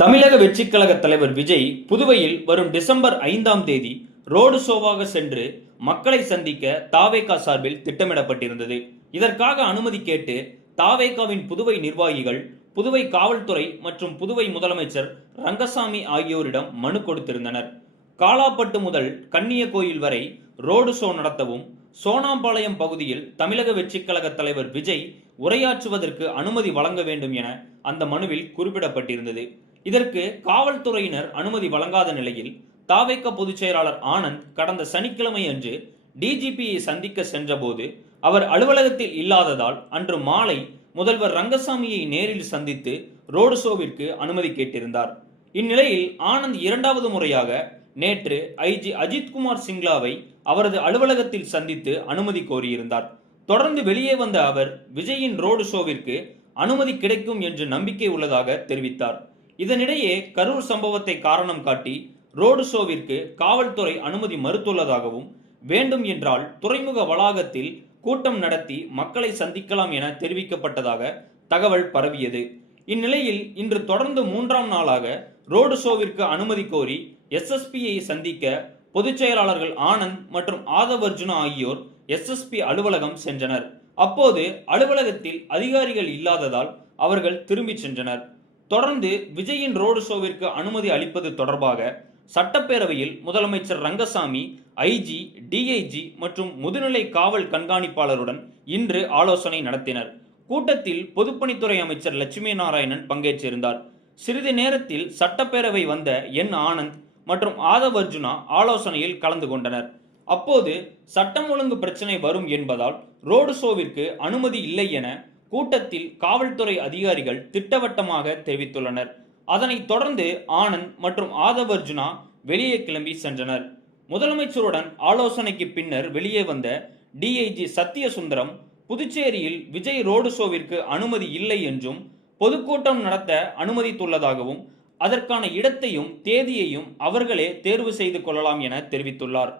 தமிழக வெற்றிக் கழக தலைவர் விஜய் புதுவையில் வரும் டிசம்பர் ஐந்தாம் தேதி ரோடு ஷோவாக சென்று மக்களை சந்திக்க தாவேகா சார்பில் திட்டமிடப்பட்டிருந்தது. இதற்காக அனுமதி கேட்டு தாவேகாவின் புதுவை நிர்வாகிகள் புதுவை காவல்துறை மற்றும் புதுவை முதலமைச்சர் ரங்கசாமி ஆகியோரிடம் மனு கொடுத்திருந்தனர். காலாப்பட்டு முதல் கன்னியகோயில் வரை ரோடு ஷோ நடத்தவும் சோனாம்பாளையம் பகுதியில் தமிழக வெற்றிக் கழக தலைவர் விஜய் உரையாற்றுவதற்கு அனுமதி வழங்க வேண்டும் என அந்த மனுவில் குறிப்பிடப்பட்டிருந்தது. இதற்கு காவல்துறையினர் அனுமதி வழங்காத நிலையில் தாவேக்க பொதுச் செயலாளர் ஆனந்த் கடந்த சனிக்கிழமை அன்று டிஜிபியை சந்திக்க சென்றபோது அவர் அலுவலகத்தில் இல்லாததால் அன்று மாலை முதல்வர் ரங்கசாமியை நேரில் சந்தித்து ரோடு ஷோவிற்கு அனுமதி கேட்டிருந்தார். இந்நிலையில் ஆனந்த் இரண்டாவது முறையாக நேற்று ஐஜி அஜித்குமார் சிங்லாவை அவரது அலுவலகத்தில் சந்தித்து அனுமதி கோரியிருந்தார். தொடர்ந்து வெளியே வந்த அவர் விஜயின் ரோடு ஷோவிற்கு அனுமதி கிடைக்கும் என்று நம்பிக்கை உள்ளதாக தெரிவித்தார். இதனிடையே கரூர் சம்பவத்தை காரணம் காட்டி ரோடு ஷோவிற்கு காவல்துறை அனுமதி மறுத்துள்ளதாகவும் வேண்டும் என்றால் துறைமுக வளாகத்தில் கூட்டம் நடத்தி மக்களை சந்திக்கலாம் என தெரிவிக்கப்பட்டதாக தகவல் பரவியது. இந்நிலையில் இன்று தொடர்ந்து மூன்றாம் நாளாக ரோடு ஷோவிற்கு அனுமதி கோரி எஸ்எஸ்பியை சந்திக்க பொதுச் செயலாளர்கள் ஆனந்த் மற்றும் ஆதவ் அர்ஜுனா ஆகியோர் எஸ்எஸ்பி அலுவலகம் சென்றனர். அப்போது அலுவலகத்தில் அதிகாரிகள் இல்லாததால் அவர்கள் திரும்பிச் சென்றனர். தொடர்ந்து விஜயின் ரோடு ஷோவிற்கு அனுமதி அளிப்பது தொடர்பாக சட்டப்பேரவையில் முதலமைச்சர் ரங்கசாமி ஐஜி டிஐஜி மற்றும் முதுநிலை காவல் கண்காணிப்பாளருடன் இன்று ஆலோசனை நடத்தினர். கூட்டத்தில் பொதுப்பணித்துறை அமைச்சர் லட்சுமி நாராயணன் பங்கேற்றிருந்தார். சிறிது நேரத்தில் சட்டப்பேரவை வந்த என் ஆனந்த் மற்றும் ஆதவ் அர்ஜுனா ஆலோசனையில் கலந்து கொண்டனர். அப்போது சட்டம் ஒழுங்கு பிரச்சனை வரும் என்பதால் ரோடு ஷோவிற்கு அனுமதி இல்லை என கூட்டத்தில் காவல்துறை அதிகாரிகள் திட்டவட்டமாக தெரிவித்துள்ளனர். அதனைத் தொடர்ந்து ஆனந்த் மற்றும் ஆதவ் அர்ஜுனா வெளியே கிளம்பி சென்றனர். முதலமைச்சருடன் ஆலோசனைக்கு பின்னர் வெளியே வந்த டிஐஜி சத்யசுந்தரம் புதுச்சேரியில் விஜய் ரோடு ஷோவிற்கு அனுமதி இல்லை என்றும் பொதுக்கூட்டம் நடத்த அனுமதித்துள்ளதாகவும் அதற்கான இடத்தையும் தேதியையும் அவர்களே தேர்வு செய்து கொள்ளலாம் என தெரிவித்துள்ளார்.